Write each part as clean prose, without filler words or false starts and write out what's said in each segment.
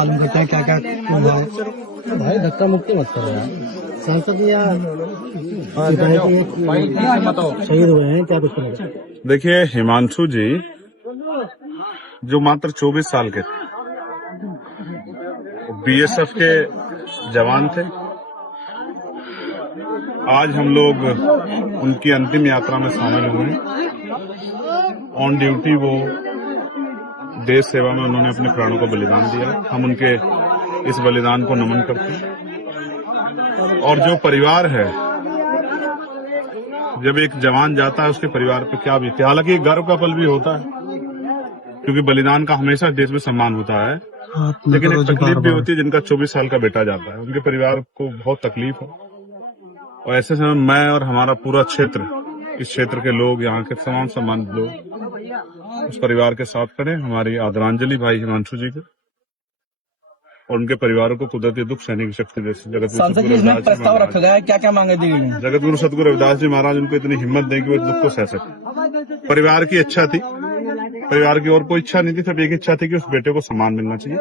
मालूम करते हैं क्या क्या क्यों हुआ है। भाई धक्का मुक्की मत करो यार। संसद या शहीद हुए हैं क्या कुछ करेगा। देखिए, हिमांशु जी जो मात्र 24 साल के थे, बीएसएफ के जवान थे। आज हम लोग उनकी अंतिम यात्रा में शामिल हुए हैं। ऑन ड्यूटी वो देश सेवा में उन्होंने अपने प्राणों को बलिदान दिया। हम उनके इस बलिदान को नमन करते हैं। और जो परिवार है, जब एक जवान जाता है उसके परिवार पे क्या बीतती है। हालांकि एक गर्व का पल भी होता है क्योंकि बलिदान का हमेशा देश में सम्मान होता है, लेकिन एक तकलीफ भी होती है जिनका 24 साल का बेटा जाता है। उनके परिवार को बहुत तकलीफ है और ऐसे समय मैं और हमारा पूरा क्षेत्र, इस क्षेत्र के लोग, यहाँ के तमाम सम्मानित लोग उस परिवार के साथ खड़े। हमारी आदरांजलि भाई हिमांशु जी को और उनके परिवारों को कुदरती दुख सहने की शक्ति दे। प्रस्ताव रखा गया है, क्या क्या मांगे दी गई। जगत गुरु सतगुरु रविदास जी महाराज उनको इतनी हिम्मत दें कि वो दुख को सह सके। परिवार की इच्छा थी, परिवार की और कोई इच्छा नहीं थी, सिर्फ एक इच्छा थी कि उस बेटे को सम्मान मिलना चाहिए।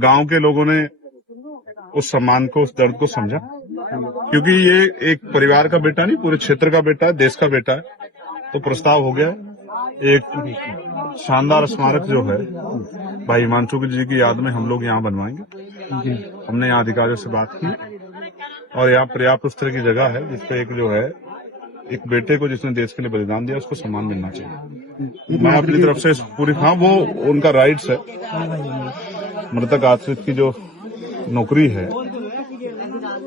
गांव के लोगों ने उस सम्मान को, उस दर्द को समझा, क्योंकि ये एक परिवार का बेटा नहीं, पूरे क्षेत्र का बेटा है, देश का बेटा है। तो प्रस्ताव हो गया एक शानदार स्मारक जो है भाई हिमांशु जी की याद में हम लोग यहाँ बनवाएंगे। हमने यहाँ अधिकारियों से बात की और यहाँ पर्याप्त उस तरह की जगह है जिसपे एक जो है, एक बेटे को जिसने देश के लिए बलिदान दिया उसको सम्मान मिलना चाहिए। मैं अपनी तरफ से पूरी, हाँ वो उनका राइट्स है, मृतक आश्रित की जो नौकरी है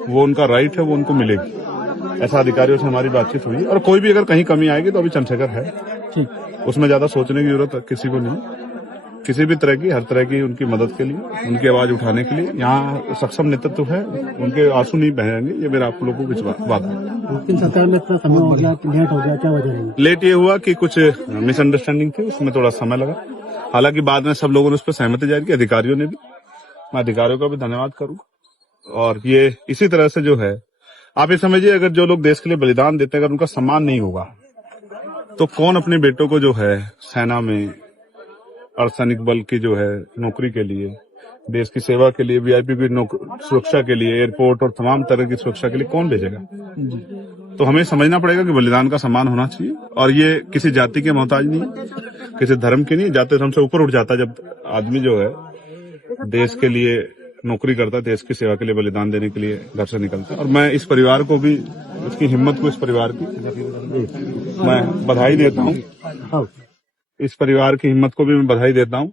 वो उनका राइट है, वो उनको मिलेगी। ऐसा अधिकारियों से हमारी बातचीत हुई। और कोई भी अगर कहीं कमी आएगी तो अभी चंद्रशेखर है, उसमें ज्यादा सोचने की जरूरत किसी को नहीं। किसी भी तरह की, हर तरह की उनकी मदद के लिए, उनकी आवाज उठाने के लिए यहाँ सक्षम नेतृत्व है। उनके आंसू नहीं बहेंगे, ये मेरा आप लोगों को विश्वास बात है। सरकार में इतना समय हो गया, लेट हो गया, क्या वजह है। लेट ये हुआ कि कुछ मिसअंडरस्टैंडिंग थी, उसमें थोड़ा समय लगा। हालांकि बाद में सब लोगों ने उस पर सहमति जाहिर की, अधिकारियों ने भी। मैं अधिकारियों का भी धन्यवाद करूंगा। और ये इसी तरह से जो है, आप ये समझिए, अगर जो लोग देश के लिए बलिदान देते हैं अगर उनका सम्मान नहीं होगा तो कौन अपने बेटों को जो है सेना में, अर्धसैनिक बल की जो है नौकरी के लिए, देश की सेवा के लिए, वीआईपी की सुरक्षा के लिए, एयरपोर्ट और तमाम तरह की सुरक्षा के लिए कौन भेजेगा। तो हमें समझना पड़ेगा कि बलिदान का सम्मान होना चाहिए। और ये किसी जाति के मोहताज नहीं, किसी धर्म के नहीं, जाति धर्म से ऊपर उठ जाता है जब आदमी जो है देश के लिए नौकरी करता है, देश की सेवा के लिए बलिदान देने के लिए घर से निकलता है। और मैं इस परिवार को भी, इसकी हिम्मत को, इस परिवार की मैं बधाई देता हूँ। इस परिवार की हिम्मत को भी मैं बधाई देता हूँ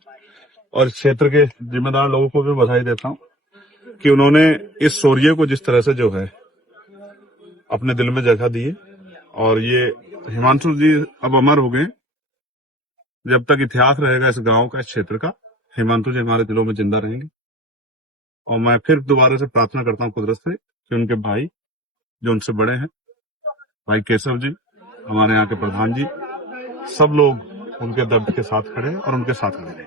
और क्षेत्र के जिम्मेदार लोगों को भी बधाई देता हूँ कि उन्होंने इस शौर्य को जिस तरह से जो है अपने दिल में जगह दी है। और ये हिमांशु जी अब अमर हो गए। जब तक इतिहास रहेगा इस गांव का, इस क्षेत्र का, हिमांशु जी हमारे दिलों में जिंदा रहेंगे। और मैं फिर दोबारा से प्रार्थना करता हूँ कुदरत से कि उनके भाई जो उनसे बड़े हैं, भाई केशव जी, हमारे यहाँ के प्रधान जी, सब लोग उनके दर्द के साथ खड़े और उनके साथ खड़े।